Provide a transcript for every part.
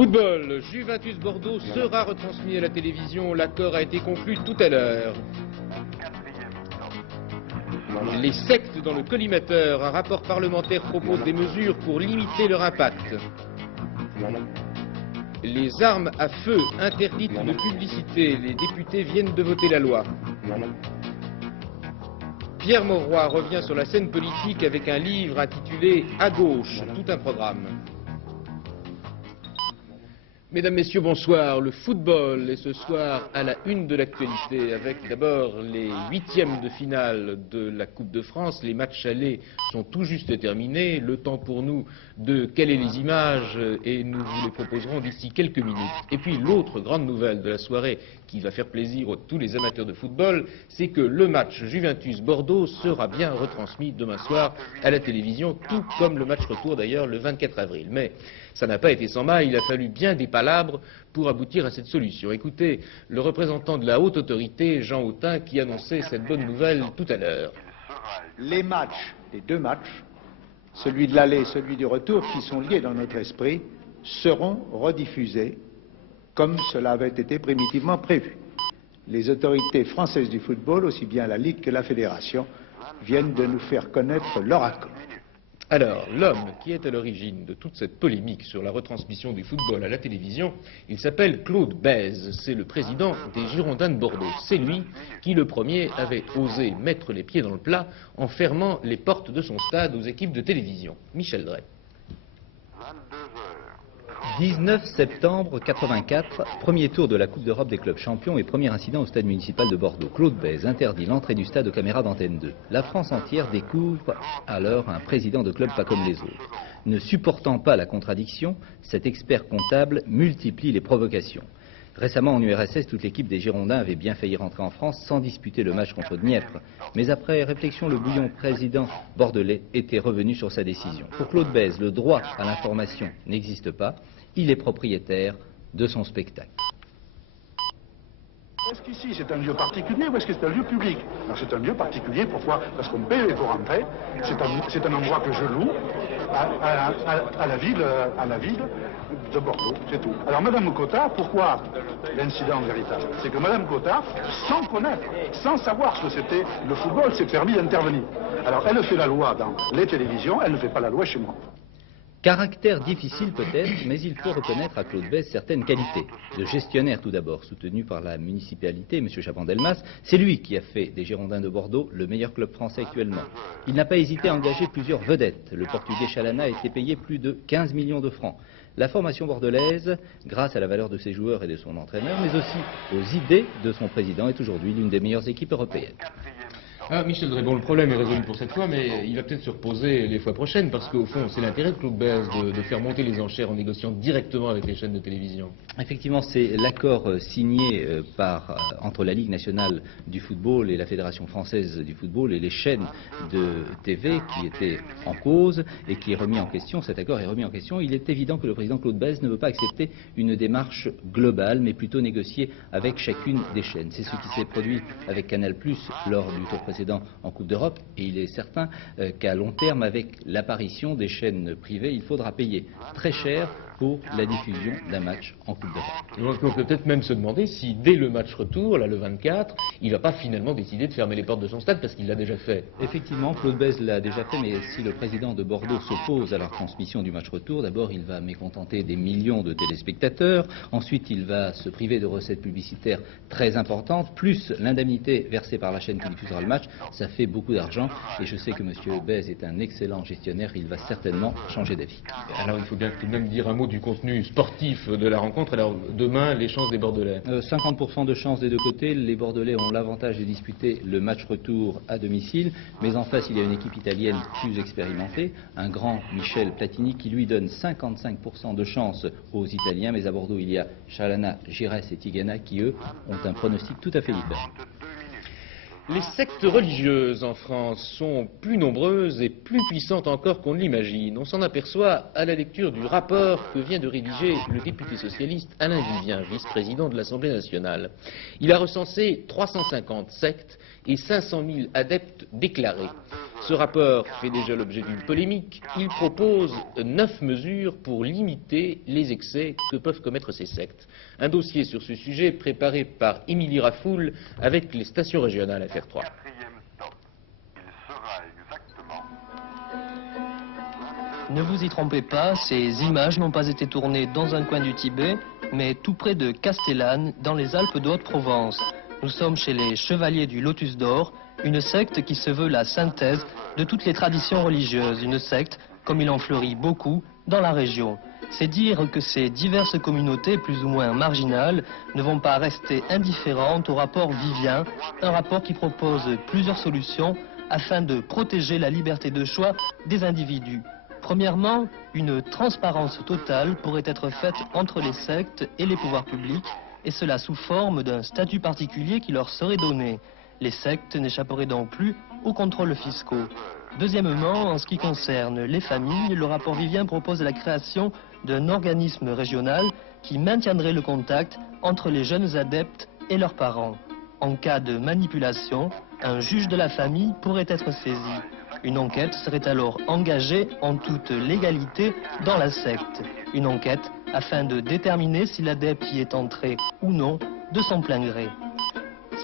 Football, Juventus Bordeaux sera retransmis à la télévision. L'accord a été conclu tout à l'heure. Les sectes dans le collimateur, un rapport parlementaire propose des mesures pour limiter leur impact. Les armes à feu interdites de publicité, les députés viennent de voter la loi. Pierre Mauroy revient sur la scène politique avec un livre intitulé « À gauche », tout un programme. Mesdames, Messieurs, bonsoir. Le football est ce soir à la une de l'actualité avec d'abord les huitièmes de finale de la Coupe de France. Les matchs allés sont tout juste terminés. Le temps pour nous de caler les images et nous vous les proposerons d'ici quelques minutes. Et puis l'autre grande nouvelle de la soirée qui va faire plaisir à tous les amateurs de football, c'est que le match Juventus-Bordeaux sera bien retransmis demain soir à la télévision, tout comme le match retour d'ailleurs le 24 avril. Mais ça n'a pas été sans mal, il a fallu bien des palabres pour aboutir à cette solution. Écoutez le représentant de la haute autorité, Jean Hautain, qui annonçait cette bonne nouvelle tout à l'heure. Les matchs, les deux matchs, celui de l'aller et celui du retour, qui sont liés dans notre esprit, seront rediffusés comme cela avait été primitivement prévu. Les autorités françaises du football, aussi bien la Ligue que la Fédération, viennent de nous faire connaître leur accord. Alors, l'homme qui est à l'origine de toute cette polémique sur la retransmission du football à la télévision, il s'appelle Claude Bèze, c'est le président des Girondins de Bordeaux. C'est lui qui, le premier, avait osé mettre les pieds dans le plat en fermant les portes de son stade aux équipes de télévision. Michel Drey. 19 septembre 84, premier tour de la Coupe d'Europe des clubs champions et premier incident au stade municipal de Bordeaux. Claude Bèze interdit l'entrée du stade aux caméras d'Antenne 2. La France entière découvre alors un président de club pas comme les autres. Ne supportant pas la contradiction, cet expert comptable multiplie les provocations. Récemment en URSS, toute l'équipe des Girondins avait bien failli rentrer en France sans disputer le match contre Dniepr. Mais après réflexion, le bouillon président bordelais était revenu sur sa décision. Pour Claude Bèze, le droit à l'information n'existe pas. Il est propriétaire de son spectacle. Est-ce qu'ici c'est un lieu particulier ou est-ce que c'est un lieu public? C'est un lieu particulier, pourquoi? Parce qu'on paye pour rentrer, c'est un endroit que je loue à la ville de Bordeaux, c'est tout. Alors Madame Cotta, pourquoi l'incident véritable? C'est que Madame Cotta, sans connaître, sans savoir ce que c'était le football, s'est permis d'intervenir. Alors elle fait la loi dans les télévisions, elle ne fait pas la loi chez moi. Caractère difficile peut-être, mais il faut reconnaître à Claude Bèze certaines qualités. De gestionnaire tout d'abord, soutenu par la municipalité, M. Chaban-Delmas, c'est lui qui a fait des Girondins de Bordeaux le meilleur club français actuellement. Il n'a pas hésité à engager plusieurs vedettes. Le Portugais Chalana a été payé plus de 15 millions de francs. La formation bordelaise, grâce à la valeur de ses joueurs et de son entraîneur, mais aussi aux idées de son président, est aujourd'hui l'une des meilleures équipes européennes. Ah, Michel Drey, bon, le problème est résolu pour cette fois, mais il va peut-être se reposer les fois prochaines, parce qu'au fond, c'est l'intérêt de Claude Bèze de faire monter les enchères en négociant directement avec les chaînes de télévision. Effectivement, c'est l'accord signé entre la Ligue nationale du football et la Fédération française du football et les chaînes de TV qui étaient en cause et qui est remis en question. Cet accord est remis en question. Il est évident que le président Claude Bèze ne veut pas accepter une démarche globale, mais plutôt négocier avec chacune des chaînes. C'est ce qui s'est produit avec Canal+ lors du tour précédent en Coupe d'Europe, et il est certain qu'à long terme, avec l'apparition des chaînes privées, il faudra payer très cher pour la diffusion d'un match en Coupe d'Europe. On peut peut-être même se demander si dès le match retour, là le 24, il ne va pas finalement décider de fermer les portes de son stade parce qu'il l'a déjà fait. Effectivement, Claude Bèze l'a déjà fait, mais si le président de Bordeaux s'oppose à la transmission du match retour, d'abord il va mécontenter des millions de téléspectateurs, ensuite il va se priver de recettes publicitaires très importantes, plus l'indemnité versée par la chaîne qui diffusera le match, ça fait beaucoup d'argent, et je sais que M. Bèze est un excellent gestionnaire, il va certainement changer d'avis. Alors il faut bien tout de même dire un mot du contenu sportif de la rencontre. Alors demain, les chances des Bordelais 50% de chances des deux côtés. Les Bordelais ont l'avantage de disputer le match retour à domicile, mais en face il y a une équipe italienne plus expérimentée, un grand Michel Platini qui lui donne 55% de chances aux Italiens, mais à Bordeaux il y a Chalana, Giresse et Tigana qui eux ont un pronostic tout à fait différent. Les sectes religieuses en France sont plus nombreuses et plus puissantes encore qu'on ne l'imagine. On s'en aperçoit à la lecture du rapport que vient de rédiger le député socialiste Alain Vivien, vice-président de l'Assemblée nationale. Il a recensé 350 sectes et 500 000 adeptes déclarés. Ce rapport fait déjà l'objet d'une polémique. Il propose 9 mesures pour limiter les excès que peuvent commettre ces sectes. Un dossier sur ce sujet préparé par Émilie Rafoul avec les stations régionales FR3. Ne vous y trompez pas, ces images n'ont pas été tournées dans un coin du Tibet, mais tout près de Castellane, dans les Alpes de Haute-Provence. Nous sommes chez les Chevaliers du Lotus d'Or, une secte qui se veut la synthèse de toutes les traditions religieuses, une secte, comme il en fleurit beaucoup, dans la région. C'est dire que ces diverses communautés, plus ou moins marginales, ne vont pas rester indifférentes au rapport Vivien, un rapport qui propose plusieurs solutions afin de protéger la liberté de choix des individus. Premièrement, une transparence totale pourrait être faite entre les sectes et les pouvoirs publics, et cela sous forme d'un statut particulier qui leur serait donné. Les sectes n'échapperaient donc plus aux contrôles fiscaux. Deuxièmement, en ce qui concerne les familles, le rapport Vivien propose la création d'un organisme régional qui maintiendrait le contact entre les jeunes adeptes et leurs parents. En cas de manipulation, un juge de la famille pourrait être saisi. Une enquête serait alors engagée en toute légalité dans la secte. Une enquête afin de déterminer si l'adepte y est entré ou non de son plein gré.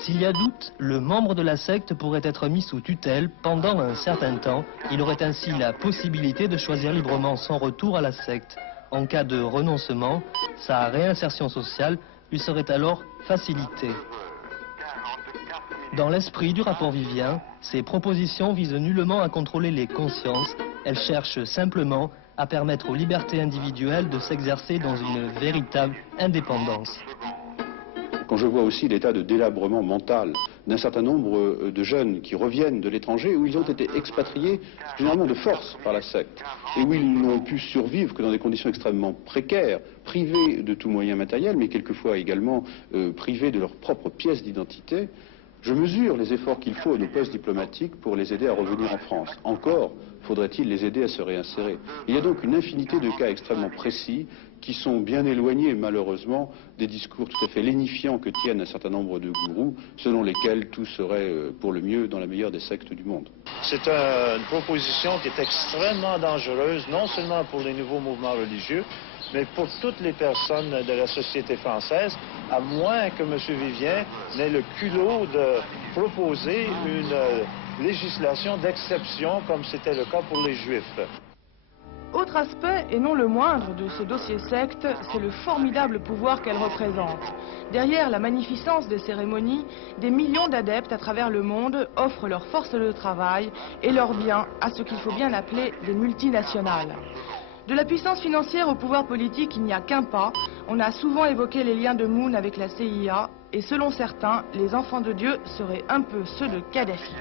S'il y a doute, le membre de la secte pourrait être mis sous tutelle pendant un certain temps. Il aurait ainsi la possibilité de choisir librement son retour à la secte. En cas de renoncement, sa réinsertion sociale lui serait alors facilitée. Dans l'esprit du rapport Vivien, ces propositions visent nullement à contrôler les consciences. Elles cherchent simplement à permettre aux libertés individuelles de s'exercer dans une véritable indépendance. Quand je vois aussi l'état de délabrement mental d'un certain nombre de jeunes qui reviennent de l'étranger, où ils ont été expatriés généralement de force par la secte, et où ils n'ont pu survivre que dans des conditions extrêmement précaires, privés de tout moyen matériel, mais quelquefois également privés de leur propre pièce d'identité, je mesure les efforts qu'il faut à nos postes diplomatiques pour les aider à revenir en France. Encore faudrait-il les aider à se réinsérer. Il y a donc une infinité de cas extrêmement précis qui sont bien éloignés, malheureusement, des discours tout à fait lénifiants que tiennent un certain nombre de gourous, selon lesquels tout serait pour le mieux dans la meilleure des sectes du monde. C'est une proposition qui est extrêmement dangereuse, non seulement pour les nouveaux mouvements religieux, mais pour toutes les personnes de la société française, à moins que M. Vivien n'ait le culot de proposer une législation d'exception, comme c'était le cas pour les Juifs. Autre aspect, et non le moindre, de ce dossier secte, c'est le formidable pouvoir qu'elle représente. Derrière la magnificence des cérémonies, des millions d'adeptes à travers le monde offrent leur force de travail et leurs biens à ce qu'il faut bien appeler des multinationales. De la puissance financière au pouvoir politique, il n'y a qu'un pas. On a souvent évoqué les liens de Moon avec la CIA, et selon certains, les enfants de Dieu seraient un peu ceux de Kadhafi.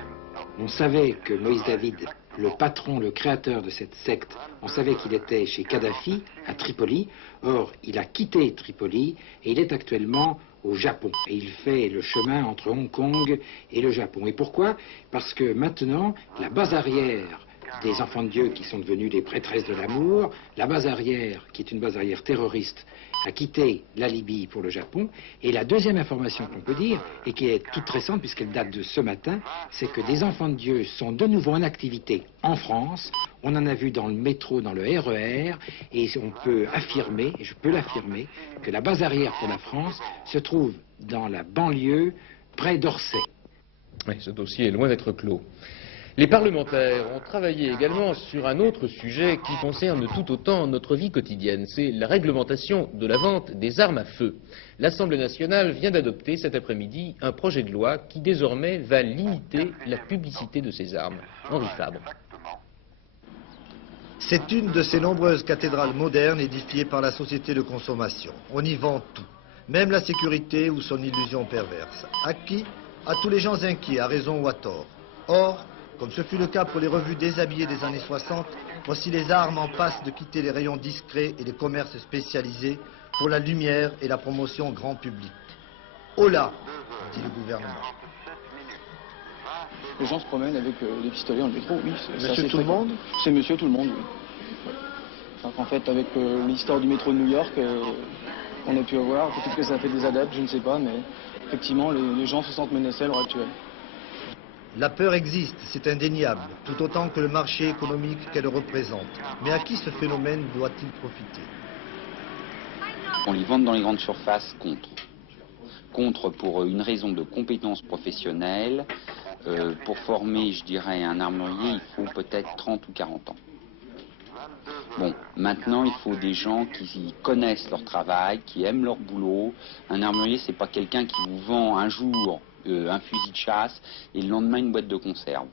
On savait que Moïse David, le patron, le créateur de cette secte, on savait qu'il était chez Kadhafi, à Tripoli. Or, il a quitté Tripoli et il est actuellement au Japon. Et il fait le chemin entre Hong Kong et le Japon. Et pourquoi? Parce que maintenant, la base arrière des enfants de Dieu qui sont devenus les prêtresses de l'amour, la base arrière, qui est une base arrière terroriste, a quitté la Libye pour le Japon. Et la deuxième information qu'on peut dire, et qui est toute récente puisqu'elle date de ce matin, c'est que des enfants de Dieu sont de nouveau en activité en France. On en a vu dans le métro, dans le RER, et on peut affirmer, et je peux l'affirmer, que la base arrière pour la France se trouve dans la banlieue, près d'Orsay. Oui, ce dossier est loin d'être clos. Les parlementaires ont travaillé également sur un autre sujet qui concerne tout autant notre vie quotidienne, c'est la réglementation de la vente des armes à feu. L'Assemblée nationale vient d'adopter cet après-midi un projet de loi qui désormais va limiter la publicité de ces armes. Henri Fabre. C'est une de ces nombreuses cathédrales modernes édifiées par la société de consommation. On y vend tout, même la sécurité ou son illusion perverse. À qui? À tous les gens inquiets, à raison ou à tort. Or, comme ce fut le cas pour les revues déshabillées des années 60, voici les armes en passe de quitter les rayons discrets et les commerces spécialisés pour la lumière et la promotion grand public. Oh là, dit le gouvernement. Les gens se promènent avec des pistolets dans le métro, oui. Monsieur tout le monde? C'est monsieur tout le monde, oui. En fait, avec l'histoire du métro de New York, on a pu avoir, peut-être que ça fait des adeptes, je ne sais pas, mais effectivement, les gens se sentent menacés à l'heure actuelle. La peur existe, c'est indéniable, tout autant que le marché économique qu'elle représente. Mais à qui ce phénomène doit-il profiter? On les vend dans les grandes surfaces contre. Contre pour une raison de compétence professionnelle. Pour former, je dirais, un armurier, il faut peut-être 30 ou 40 ans. Bon, maintenant, il faut des gens qui connaissent leur travail, qui aiment leur boulot. Un armurier, c'est pas quelqu'un qui vous vend un jour un fusil de chasse et le lendemain une boîte de conserve.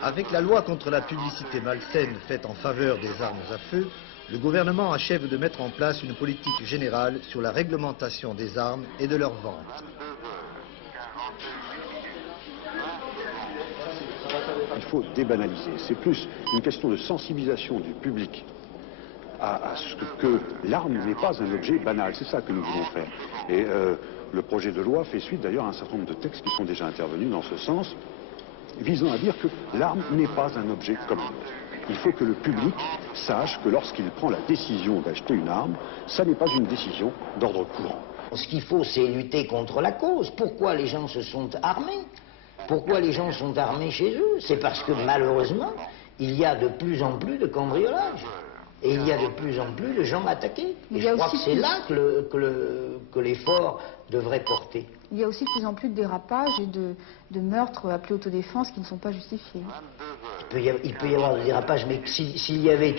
Avec la loi contre la publicité malsaine faite en faveur des armes à feu, le gouvernement achève de mettre en place une politique générale sur la réglementation des armes et de leur vente. Il faut débanaliser. C'est plus une question de sensibilisation du public à ce que l'arme n'est pas un objet banal. C'est ça que nous voulons faire. Et le projet de loi fait suite d'ailleurs à un certain nombre de textes qui sont déjà intervenus dans ce sens, visant à dire que l'arme n'est pas un objet comme un autre. Il faut que le public sache que lorsqu'il prend la décision d'acheter une arme, ça n'est pas une décision d'ordre courant. Ce qu'il faut, c'est lutter contre la cause. Pourquoi les gens se sont armés? Pourquoi les gens sont armés chez eux? C'est parce que malheureusement, il y a de plus en plus de cambriolages. Et il y a de plus en plus de gens attaqués. Et je crois que c'est là que l'effort devrait porter. Il y a aussi de plus en plus de dérapages et de meurtres appelés autodéfense qui ne sont pas justifiés. Il peut y avoir des dérapages, mais s'il y avait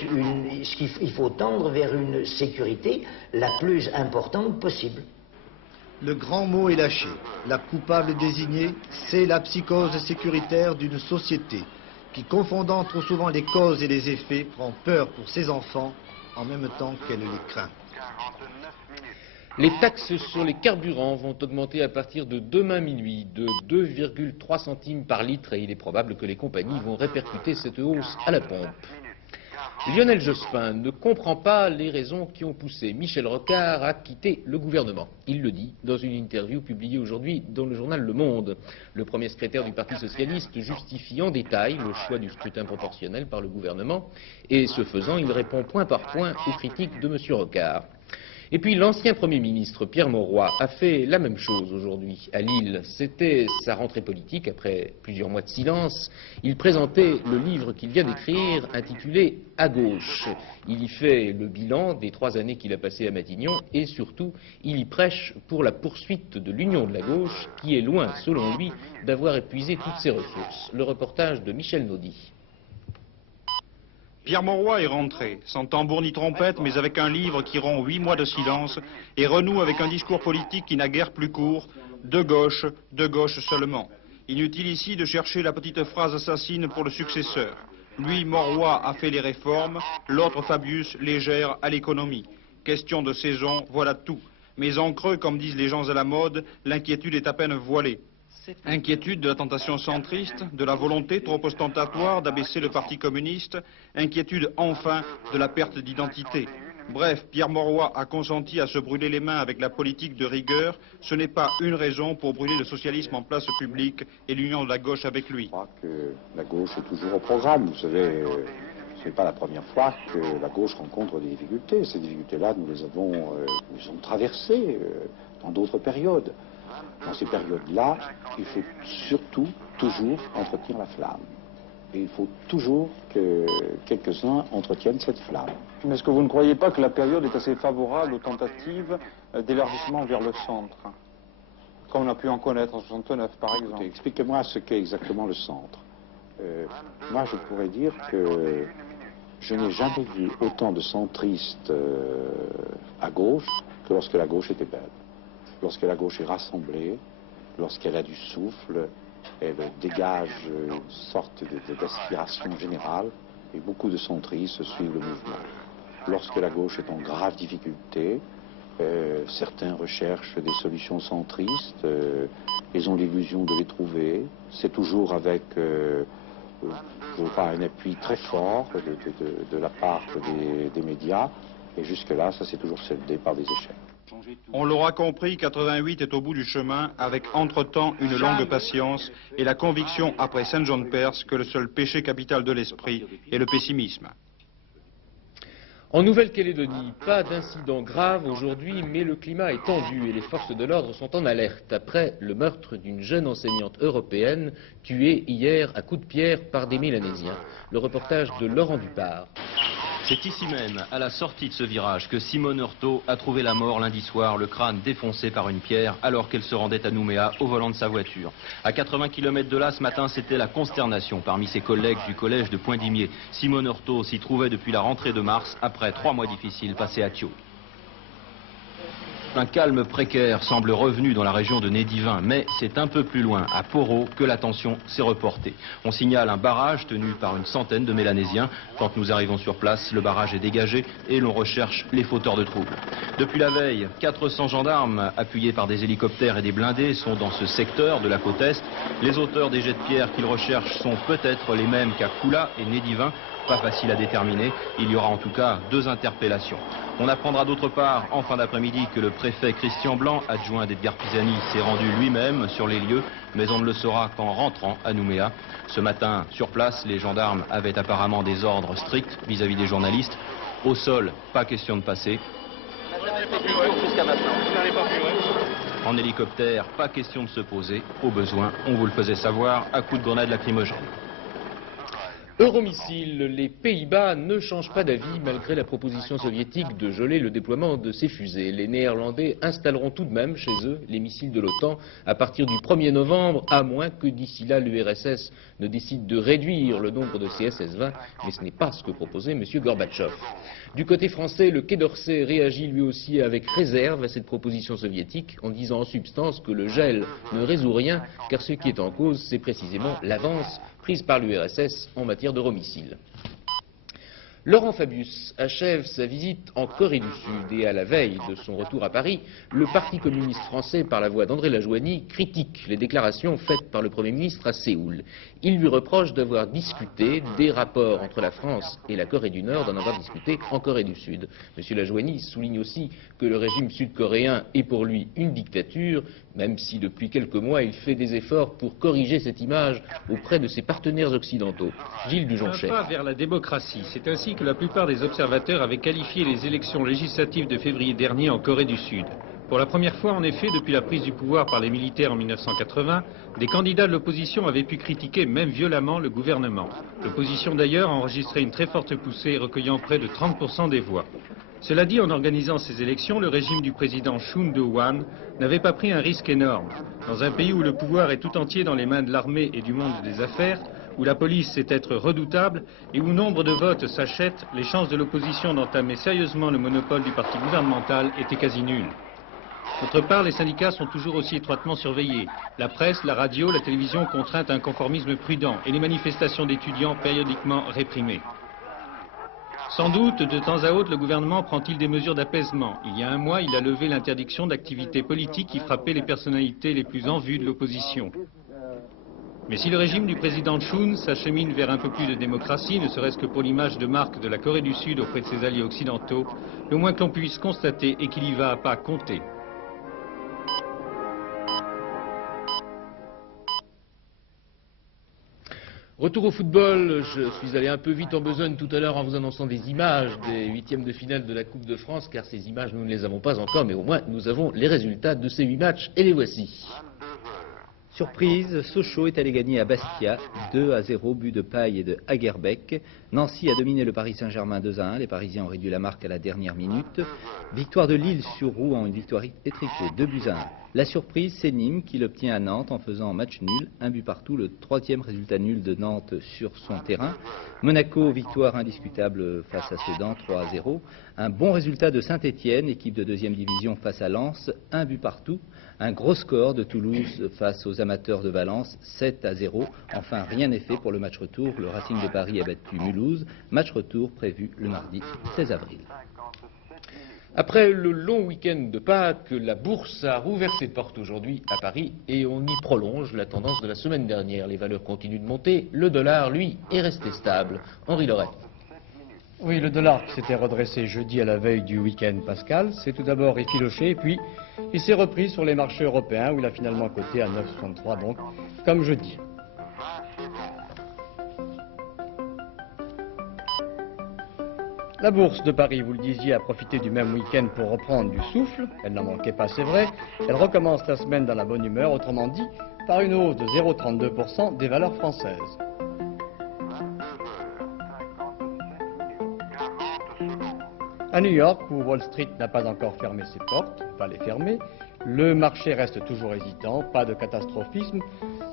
il faut tendre vers une sécurité la plus importante possible. Le grand mot est lâché. La coupable désignée, c'est la psychose sécuritaire d'une société qui, confondant trop souvent les causes et les effets, prend peur pour ses enfants en même temps qu'elle les craint. Les taxes sur les carburants vont augmenter à partir de demain minuit de 2,3 centimes par litre et il est probable que les compagnies vont répercuter cette hausse à la pompe. Lionel Jospin ne comprend pas les raisons qui ont poussé Michel Rocard à quitter le gouvernement. Il le dit dans une interview publiée aujourd'hui dans le journal Le Monde. Le premier secrétaire du Parti socialiste justifie en détail le choix du scrutin proportionnel par le gouvernement et ce faisant, il répond point par point aux critiques de M. Rocard. Et puis l'ancien Premier ministre Pierre Mauroy a fait la même chose aujourd'hui à Lille. C'était sa rentrée politique après plusieurs mois de silence. Il présentait le livre qu'il vient d'écrire intitulé « À gauche ». Il y fait le bilan des 3 années qu'il a passées à Matignon et surtout il y prêche pour la poursuite de l'union de la gauche qui est loin, selon lui, d'avoir épuisé toutes ses ressources. Le reportage de Michel Naudy. Pierre Mauroy est rentré, sans tambour ni trompette, mais avec un livre qui rompt 8 mois de silence et renoue avec un discours politique qui n'a guère plus court, de gauche seulement. Inutile ici de chercher la petite phrase assassine pour le successeur. Lui, Mauroy, a fait les réformes, l'autre, Fabius, les gère à l'économie. Question de saison, voilà tout. Mais en creux, comme disent les gens à la mode, l'inquiétude est à peine voilée. Inquiétude de la tentation centriste, de la volonté trop ostentatoire d'abaisser le Parti communiste, inquiétude enfin de la perte d'identité. Bref, Pierre Mauroy a consenti à se brûler les mains avec la politique de rigueur. Ce n'est pas une raison pour brûler le socialisme en place publique et l'union de la gauche avec lui. Je crois que la gauche est toujours au programme. Vous savez, ce n'est pas la première fois que la gauche rencontre des difficultés. Ces difficultés-là, nous les avons traversées dans d'autres périodes. Dans ces périodes-là, il faut surtout toujours entretenir la flamme. Et il faut toujours que quelques-uns entretiennent cette flamme. Mais est-ce que vous ne croyez pas que la période est assez favorable aux tentatives d'élargissement vers le centre, comme on a pu en connaître en 69 par exemple? Expliquez-moi ce qu'est exactement le centre. Moi, je pourrais dire que je n'ai jamais vu autant de centristes à gauche que lorsque la gauche était belle. Lorsque la gauche est rassemblée, lorsqu'elle a du souffle, elle dégage une sorte d'aspiration générale et beaucoup de centristes suivent le mouvement. Lorsque la gauche est en grave difficulté, certains recherchent des solutions centristes, ils ont l'illusion de les trouver. C'est toujours avec un appui très fort de la part des médias et jusque-là, ça s'est toujours soldé par des échecs. On l'aura compris, 88 est au bout du chemin, avec entre-temps une longue patience et la conviction après Saint John Perse que le seul péché capital de l'esprit est le pessimisme. En Nouvelle-Calédonie, pas d'incident grave aujourd'hui, mais le climat est tendu et les forces de l'ordre sont en alerte après le meurtre d'une jeune enseignante européenne tuée hier à coups de pierre par des Mélanésiens. Le reportage de Laurent Dupart. C'est ici même, à la sortie de ce virage, que Simone Hurtaud a trouvé la mort lundi soir, le crâne défoncé par une pierre, alors qu'elle se rendait à Nouméa au volant de sa voiture. À 80 km de là, ce matin, c'était la consternation parmi ses collègues du collège de Poindimier. Simone Hurtaud s'y trouvait depuis la rentrée de mars, après 3 mois difficiles passés à Thio. Un calme précaire semble revenu dans la région de Nédivin, mais c'est un peu plus loin, à Poro, que la tension s'est reportée. On signale un barrage tenu par une centaine de Mélanésiens. Quand nous arrivons sur place, le barrage est dégagé et l'on recherche les fauteurs de troubles. Depuis la veille, 400 gendarmes, appuyés par des hélicoptères et des blindés, sont dans ce secteur de la côte Est. Les auteurs des jets de pierre qu'ils recherchent sont peut-être les mêmes qu'à Koula et Nédivin. Pas facile à déterminer. Il y aura en tout cas 2 interpellations. On apprendra d'autre part en fin d'après-midi que le préfet Christian Blanc, adjoint d'Edgar Pisani, s'est rendu lui-même sur les lieux, mais on ne le saura qu'en rentrant à Nouméa. Ce matin, sur place, les gendarmes avaient apparemment des ordres stricts vis-à-vis des journalistes. Au sol, pas question de passer. En hélicoptère, pas question de se poser. Au besoin, on vous le faisait savoir à coups de grenades lacrymogènes. Euromissile, les Pays-Bas ne changent pas d'avis malgré la proposition soviétique de geler le déploiement de ces fusées. Les Néerlandais installeront tout de même chez eux les missiles de l'OTAN à partir du 1er novembre, à moins que d'ici là l'URSS ne décide de réduire le nombre de CSS-20, mais ce n'est pas ce que proposait M. Gorbatchev. Du côté français, le Quai d'Orsay réagit lui aussi avec réserve à cette proposition soviétique en disant en substance que le gel ne résout rien car ce qui est en cause c'est précisément l'avance prise par l'URSS en matière d'euromissiles. Laurent Fabius achève sa visite en Corée du Sud et à la veille de son retour à Paris, le Parti communiste français, par la voix d'André Lajoigny, critique les déclarations faites par le Premier ministre à Séoul. Il lui reproche d'avoir discuté des rapports entre la France et la Corée du Nord, d'en avoir discuté en Corée du Sud. M. Lajoigny souligne aussi que le régime sud-coréen est pour lui une dictature, même si depuis quelques mois il fait des efforts pour corriger cette image auprès de ses partenaires occidentaux. Gilles Dujonchet. Un pas vers la démocratie, c'est ainsi que la plupart des observateurs avaient qualifié les élections législatives de février dernier en Corée du Sud. Pour la première fois, en effet, depuis la prise du pouvoir par les militaires en 1980, des candidats de l'opposition avaient pu critiquer, même violemment, le gouvernement. L'opposition d'ailleurs a enregistré une très forte poussée, recueillant près de 30% des voix. Cela dit, en organisant ces élections, le régime du président Chun Do-hwan n'avait pas pris un risque énorme. Dans un pays où le pouvoir est tout entier dans les mains de l'armée et du monde des affaires, où la police sait être redoutable et où nombre de votes s'achètent, les chances de l'opposition d'entamer sérieusement le monopole du parti gouvernemental étaient quasi nulles. D'autre part, les syndicats sont toujours aussi étroitement surveillés. La presse, la radio, la télévision contraintent à un conformisme prudent et les manifestations d'étudiants périodiquement réprimées. Sans doute, de temps à autre, le gouvernement prend-il des mesures d'apaisement. Il y a un mois, il a levé l'interdiction d'activités politiques qui frappaient les personnalités les plus en vue de l'opposition. Mais si le régime du président Chun s'achemine vers un peu plus de démocratie, ne serait-ce que pour l'image de marque de la Corée du Sud auprès de ses alliés occidentaux, le moins que l'on puisse constater est qu'il y va à pas compter. Retour au football, je suis allé un peu vite en besogne tout à l'heure en vous annonçant des images des 8e de finale de la Coupe de France, car ces images nous ne les avons pas encore, mais au moins nous avons les résultats de ces 8 matchs, et les voici. Surprise, Sochaux est allé gagner à Bastia, 2-0, but de Paille et de Hagerbeck. Nancy a dominé le Paris Saint-Germain 2-1, les Parisiens ont réduit la marque à la dernière minute. Victoire de Lille sur Rouen, une victoire étriquée, 2-1. La surprise, c'est Nîmes qui l'obtient à Nantes en faisant match nul, 1 but partout, le 3e résultat nul de Nantes sur son terrain. Monaco, victoire indiscutable face à Sedan, 3-0. Un bon résultat de Saint-Étienne, équipe de 2e division face à Lens, 1 but partout. Un gros score de Toulouse face aux amateurs de Valence, 7-0. Enfin, rien n'est fait pour le match retour. Le Racing de Paris a battu Mulhouse. Match retour prévu le mardi 16 avril. Après le long week-end de Pâques, la bourse a rouvert ses portes aujourd'hui à Paris et on y prolonge la tendance de la semaine dernière. Les valeurs continuent de monter. Le dollar, lui, est resté stable. Henri Loret. Oui, le dollar qui s'était redressé jeudi à la veille du week-end pascal s'est tout d'abord effiloché, puis il s'est repris sur les marchés européens où il a finalement coté à 9,63, donc comme jeudi. La bourse de Paris, vous le disiez, a profité du même week-end pour reprendre du souffle. Elle n'en manquait pas, c'est vrai. Elle recommence la semaine dans la bonne humeur, autrement dit, par une hausse de 0,32% des valeurs françaises. À New York, où Wall Street n'a pas encore fermé ses portes, pas les fermer, le marché reste toujours hésitant, pas de catastrophisme,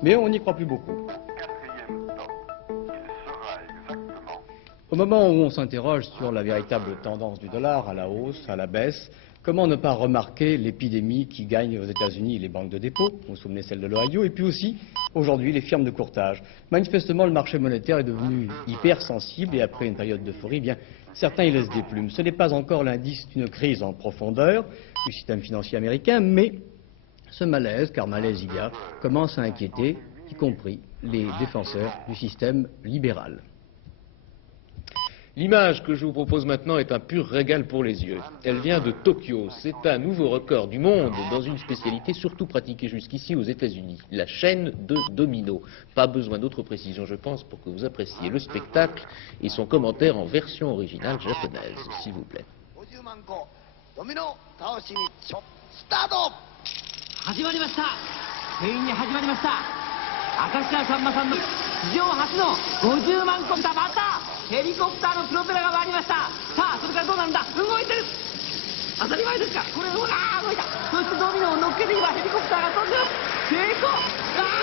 mais on n'y croit plus beaucoup. Au moment où on s'interroge sur la véritable tendance du dollar, à la hausse, à la baisse, comment ne pas remarquer l'épidémie qui gagne aux États-Unis les banques de dépôt, vous vous souvenez celle de l'Ohio, et puis aussi, aujourd'hui, les firmes de courtage. Manifestement, le marché monétaire est devenu hypersensible et après une période d'euphorie, bien, certains y laissent des plumes. Ce n'est pas encore l'indice d'une crise en profondeur du système financier américain, mais ce malaise, car malaise il y a, commence à inquiéter, y compris les défenseurs du système libéral. L'image que je vous propose maintenant est un pur régal pour les yeux. Elle vient de Tokyo. C'est un nouveau record du monde dans une spécialité surtout pratiquée jusqu'ici aux États-Unis, la chaîne de domino. Pas besoin d'autres précisions, je pense, pour que vous appréciez le spectacle et son commentaire en version originale japonaise, s'il vous plaît. ヘリコプターのプロペラが回りました。さあ、それからどうなんだ。動いてる。当たり前ですか。これ、動いた。そしてドミノを乗っけて今ヘリコプターが飛んでます。成功。倒れ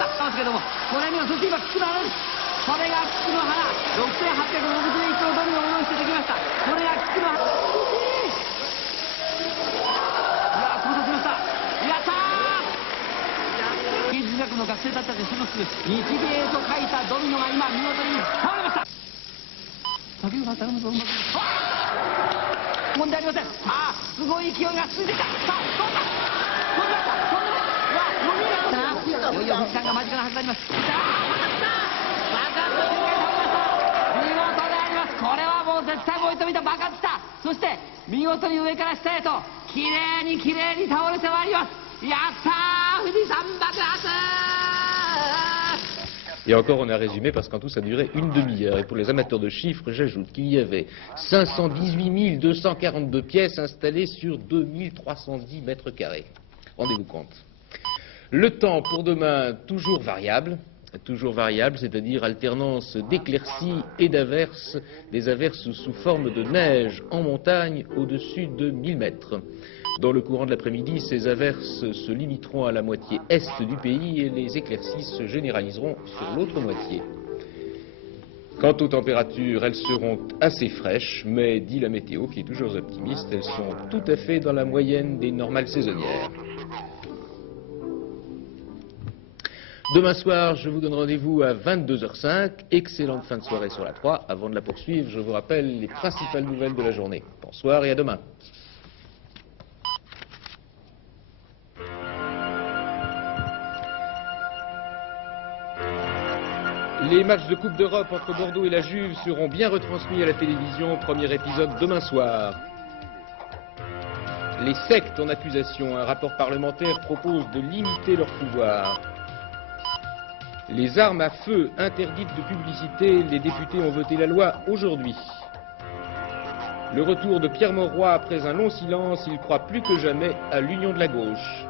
たますけども、これにはそして今菊の花です。これが菊の花。6861個のドミノを用意してできました。これが菊の花。到達しました。やったー。芸術学の学生たちでそのすぐ日芸と書いたドミノが今見事に倒れました。問題ありません。ああ、すごい勢いが続いてきた。さあ、飛んだ。いよいよ富士山が間近なはずであります。さあ、爆発した。見事であります。これはもう絶対もう一度見た爆発した。そして見事に上から下へときれいに倒れてまいります。やったー、富士山爆発。 Et encore, on a résumé parce qu'en tout, ça durait une demi-heure. Et pour les amateurs de chiffres, j'ajoute qu'il y avait 518 242 pièces installées sur 2310 mètres carrés. Rendez-vous compte. Le temps pour demain, toujours variable, c'est-à-dire alternance d'éclaircies et d'averses, des averses sous forme de neige en montagne au-dessus de 1000 mètres. Dans le courant de l'après-midi, ces averses se limiteront à la moitié est du pays et les éclaircies se généraliseront sur l'autre moitié. Quant aux températures, elles seront assez fraîches, mais, dit la météo, qui est toujours optimiste, elles sont tout à fait dans la moyenne des normales saisonnières. Demain soir, je vous donne rendez-vous à 22h05. Excellente fin de soirée sur la 3. Avant de la poursuivre, je vous rappelle les principales nouvelles de la journée. Bonsoir et à demain. Les matchs de Coupe d'Europe entre Bordeaux et la Juve seront bien retransmis à la télévision. Premier épisode demain soir. Les sectes en accusation. Un rapport parlementaire propose de limiter leur pouvoir. Les armes à feu interdites de publicité. Les députés ont voté la loi aujourd'hui. Le retour de Pierre Mauroy après un long silence. Il croit plus que jamais à l'union de la gauche.